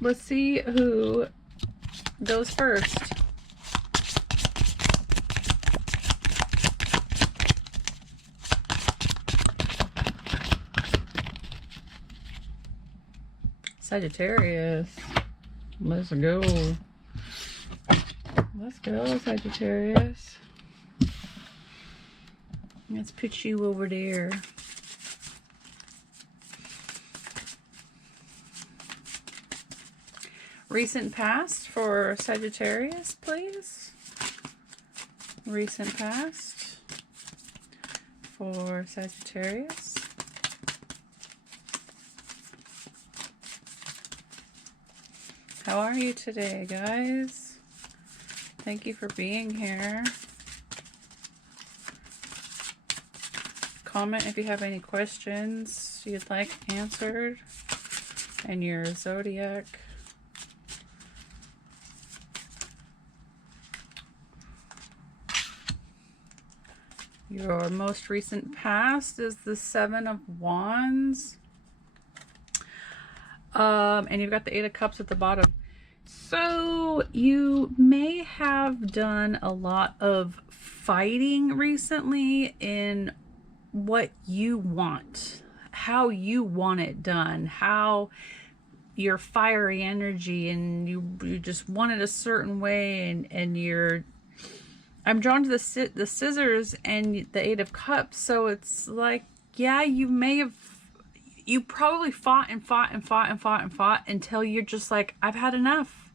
let's see who goes first. Sagittarius. Let's go. Let's go, Sagittarius. Let's put you over there. Recent past for Sagittarius, please. Recent past for Sagittarius. How are you today, guys? Thank you for being here. Comment if you have any questions you'd like answered and your zodiac. Your most recent past is the Seven of Wands. And you've got the Eight of Cups at the bottom. So you may have done a lot of fighting recently in what you want, how you want it done, how your fiery energy, and you just want it a certain way, and you're, I'm drawn to the scissors and the Eight of Cups. So it's like, yeah, you probably fought and fought and fought and fought and fought until you're just like, I've had enough.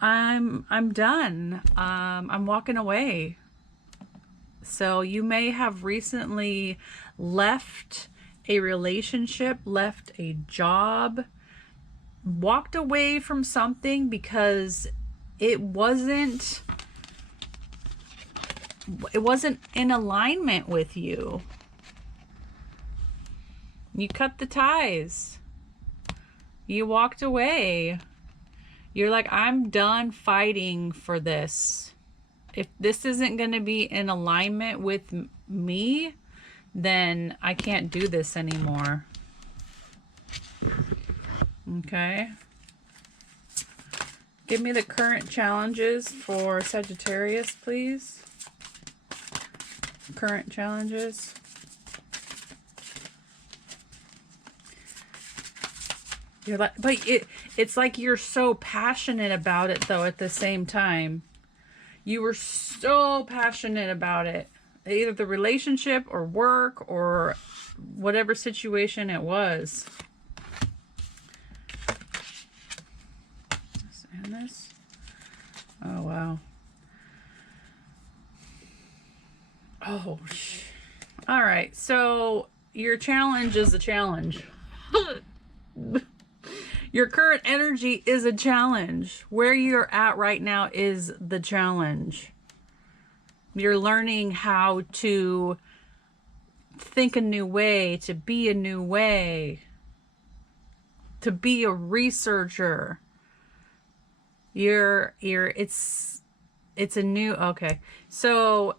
I'm done. I'm walking away. So you may have recently left a relationship, left a job, walked away from something because it wasn't in alignment with you. You cut the ties. You walked away. You're like, I'm done fighting for this. If this isn't going to be in alignment with me, then I can't do this anymore. Okay. Give me the current challenges for Sagittarius, please. Current challenges. You're like, but it's like you're so passionate about it though at the same time. You were so passionate about it. Either the relationship or work or whatever situation it was. And this. Oh, wow. Oh, all right. So your challenge is a challenge. Your current energy is a challenge. Where you're at right now is the challenge. You're learning how to think a new way, to be a new way, to be a researcher. It's a new, okay. So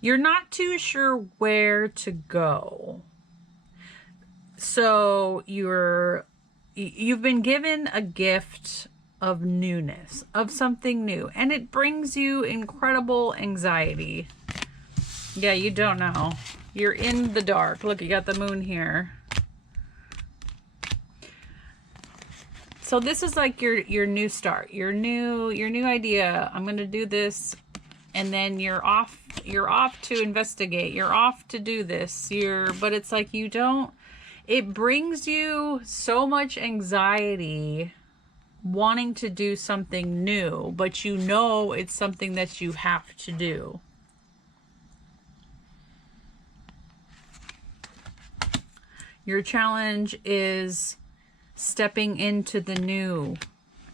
you're not too sure where to go. So you've been given a gift of newness, of something new, and it brings you incredible anxiety. Yeah, you don't know. You're in the dark. Look, you got the moon here. So this is like your new start, your new idea. I'm going to do this, and then you're off to investigate. You're off to do this. But it's like you don't. It brings you so much anxiety wanting to do something new, but you know it's something that you have to do. Your challenge is stepping into the new,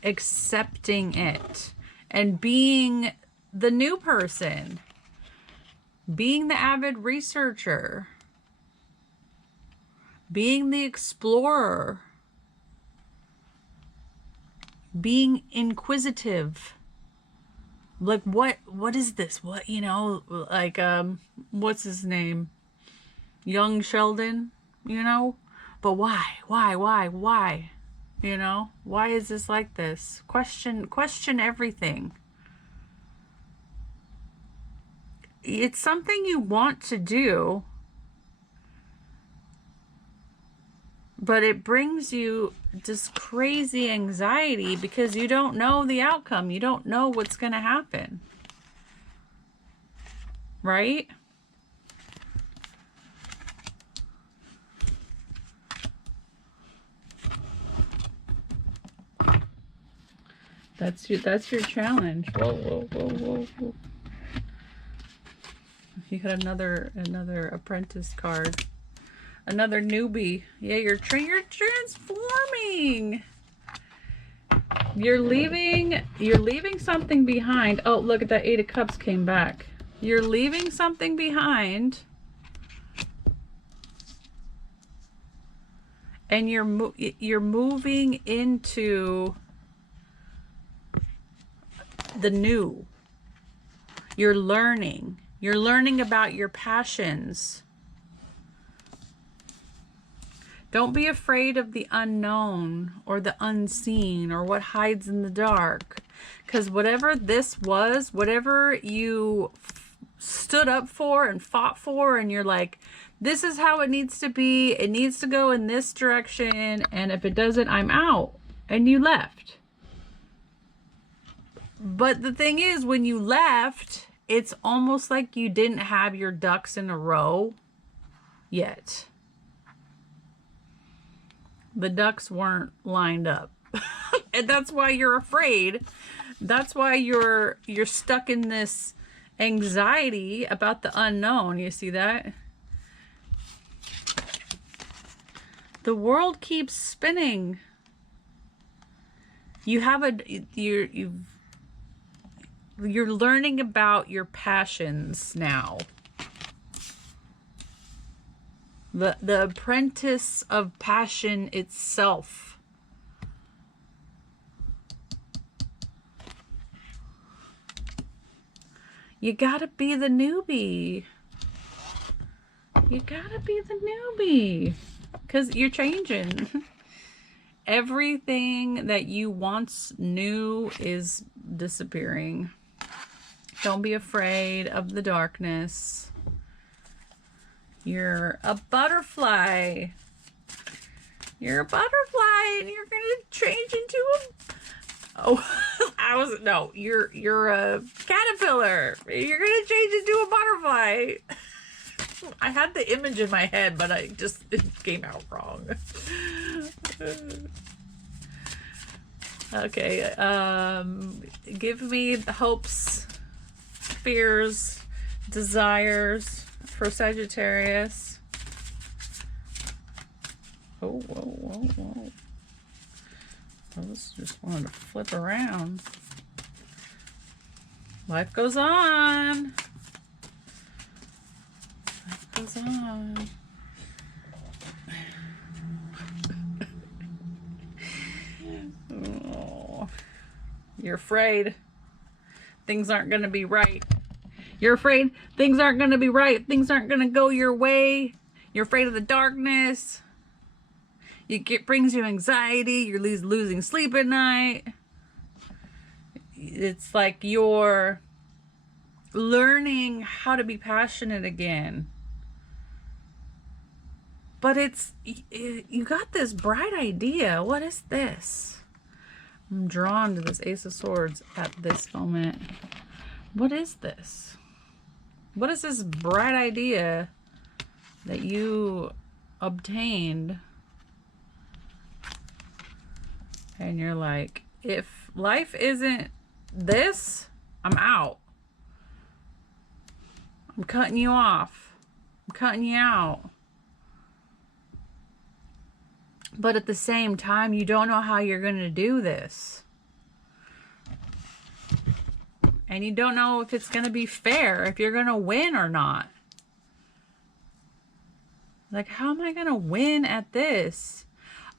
accepting it, and being the new person, being the avid researcher, being the explorer, being inquisitive. Like, what is this? What, you know, like, what's his name? Young Sheldon, you know? But why? You know, why is this like this? Question everything. It's something you want to do, but it brings you this crazy anxiety because you don't know the outcome. You don't know what's going to happen. Right? That's your challenge. Whoa, whoa, whoa, whoa, whoa. You got another apprentice card. Another newbie. Yeah, you're transforming. You're leaving something behind. Oh, look at that 8 of Cups came back. You're leaving something behind. And you're moving into the new. You're learning about your passions. Don't be afraid of the unknown or the unseen or what hides in the dark, because whatever this was, whatever you stood up for and fought for, and you're like, this is how it needs to be, it needs to go in this direction, and if it doesn't, I'm out, and you left. But the thing is, when you left, it's almost like you didn't have your ducks in a row yet. The ducks weren't lined up. And that's why you're afraid. That's why you're stuck in this anxiety about the unknown. You see that? The world keeps spinning. You're learning about your passions now. The apprentice of passion itself. You gotta be the newbie. You gotta be the newbie. Because you're changing. Everything that you once knew is disappearing. Don't be afraid of the darkness. You're a butterfly. You're a butterfly, and you're gonna change into a... you're a caterpillar. You're gonna change into a butterfly. I had the image in my head, but it came out wrong. Okay, give me the hopes, fears, desires for Sagittarius. Oh, whoa, whoa, whoa. Those just wanted to flip around. Life goes on. Life goes on. Oh. You're afraid things aren't going to be right. You're afraid things aren't going to be right. Things aren't going to go your way. You're afraid of the darkness. Brings you anxiety. You're losing sleep at night. It's like you're learning how to be passionate again. But you got this bright idea. What is this? I'm drawn to this Ace of Swords at this moment. What is this? What is this bright idea that you obtained? And you're like, if life isn't this, I'm out. I'm cutting you off. I'm cutting you out. But at the same time, you don't know how you're going to do this. And you don't know if it's going to be fair, if you're going to win or not. Like, how am I going to win at this?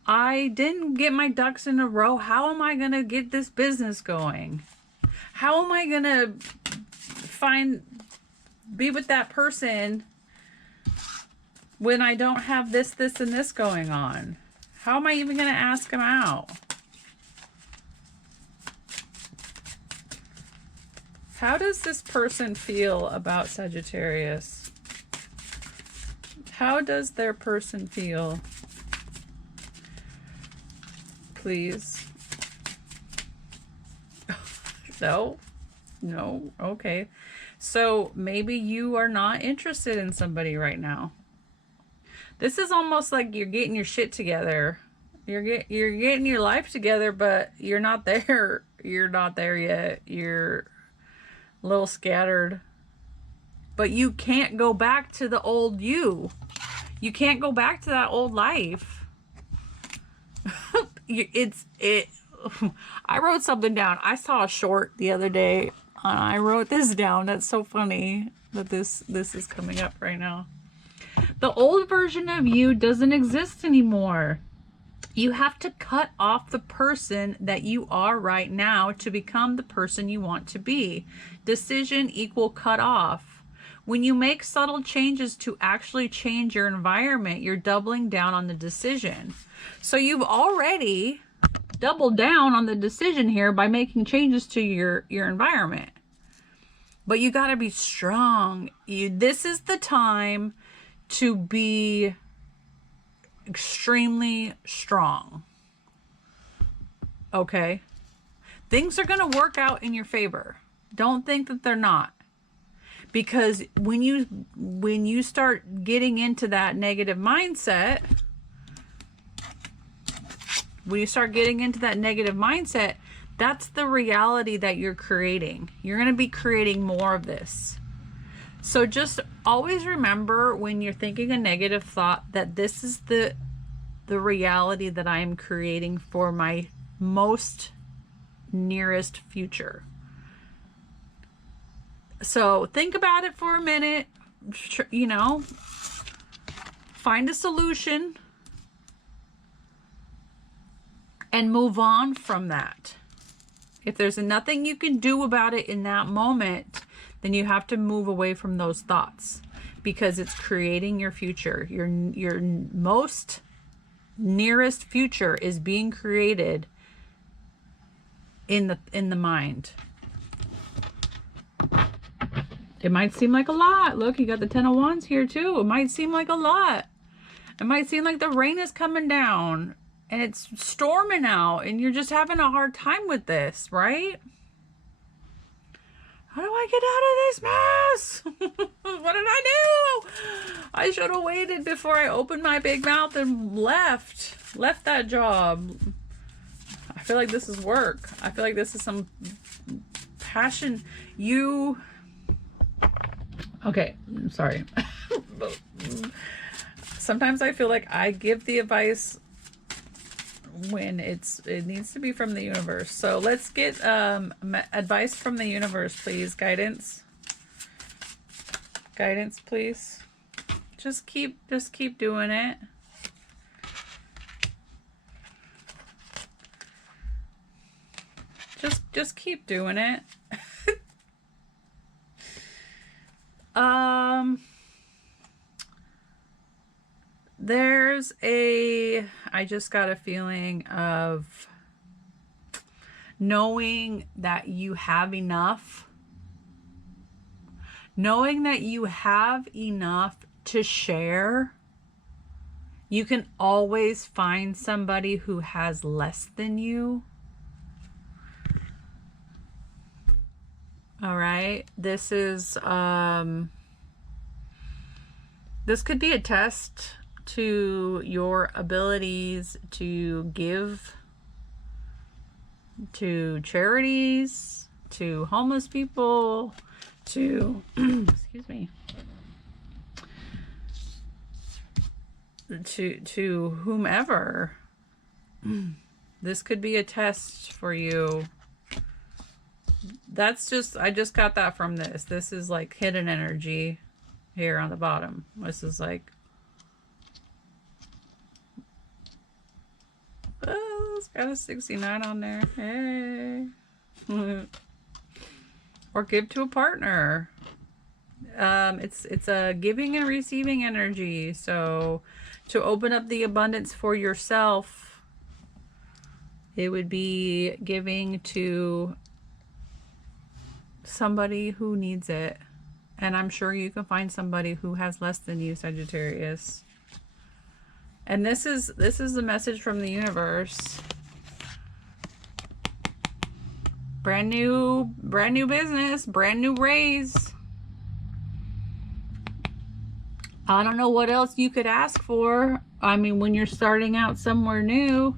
I didn't get my ducks in a row. How am I going to get this business going? How am I going to be with that person when I don't have this, and this going on? How am I even going to ask him out? How does this person feel about Sagittarius? How does their person feel? Please. No. No. Okay. So maybe you are not interested in somebody right now. This is almost like you're getting your shit together. You're getting your life together, but you're not there. You're not there yet. You're a little scattered. But you can't go back to the old you. You can't go back to that old life. I wrote something down. I saw a short the other day. I wrote this down. That's so funny that this is coming up right now. The old version of you doesn't exist anymore. You have to cut off the person that you are right now to become the person you want to be. Decision equal cut off. When you make subtle changes to actually change your environment, you're doubling down on the decision. So you've already doubled down on the decision here by making changes to your environment. But you got to be strong. This is the time to be extremely strong. Okay? Things are going to work out in your favor. Don't think that they're not. Because when you start getting into that negative mindset, that's the reality that you're creating. You're going to be creating more of this. So just always remember when you're thinking a negative thought that this is the reality that I am creating for my most nearest future. So think about it for a minute, you know, find a solution and move on from that. If there's nothing you can do about it in that moment, then you have to move away from those thoughts because it's creating your future. Your most nearest future is being created in the mind. It might seem like a lot. Look, you got the 10 of Wands here too. It might seem like a lot. It might seem like the rain is coming down and it's storming out and you're just having a hard time with this, right? How do I get out of this mess? What did I do? I should have waited before I opened my big mouth and left that job. I feel like this is work. I feel like this is some passion. Okay, I'm sorry. Sometimes I feel like I give the advice when it needs to be from the universe. So let's get advice from the universe, please. Guidance, please. Just keep doing it. Just keep doing it. I just got a feeling of knowing that you have enough. Knowing that you have enough to share. You can always find somebody who has less than you. All right. This could be a test to your abilities to give to charities, to homeless people, to excuse me, to whomever. This could be a test for you. I just got that from this. This is like hidden energy here on the bottom. This is like, oh, it's got a 69 on there. Hey. Or give to a partner. It's a giving and receiving energy. So To open up the abundance for yourself, it would be giving to somebody who needs it. And I'm sure you can find somebody who has less than you, Sagittarius. And this is the message from the universe. Brand new business, brand new raise. I don't know what else you could ask for. I mean, when you're starting out somewhere new,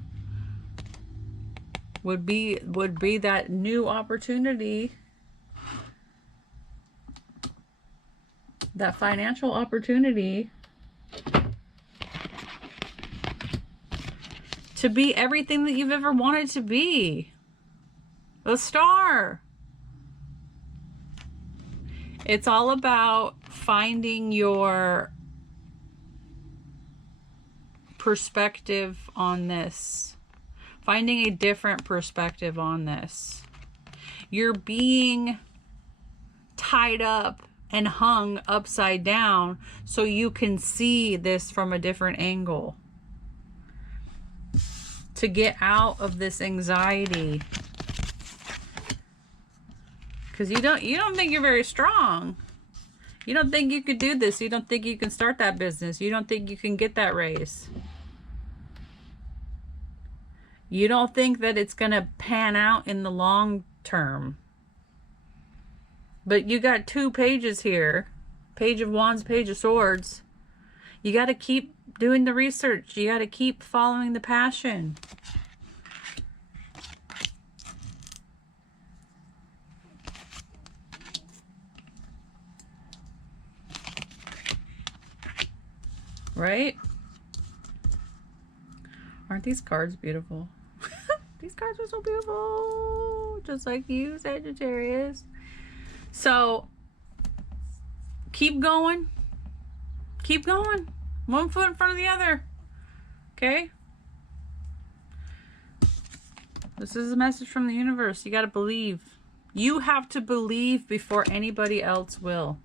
would be that new opportunity, that financial opportunity to be everything that you've ever wanted to be. A star. It's all about finding your perspective on this. Finding a different perspective on this. You're being tied up and hung upside down so you can see this from a different angle. To get out of this anxiety. Because you don't think you're very strong. You don't think you could do this. You don't think you can start that business. You don't think you can get that raise. You don't think that it's going to pan out in the long term. But you got 2 pages here. Page of Wands, Page of Swords. You got to keep doing the research. You got to keep following the passion. Right? Aren't these cards beautiful? These cards are so beautiful. Just like you, Sagittarius. So, keep going. Keep going. 1 foot in front of the other. Okay? This is a message from the universe. You got to believe. You have to believe before anybody else will.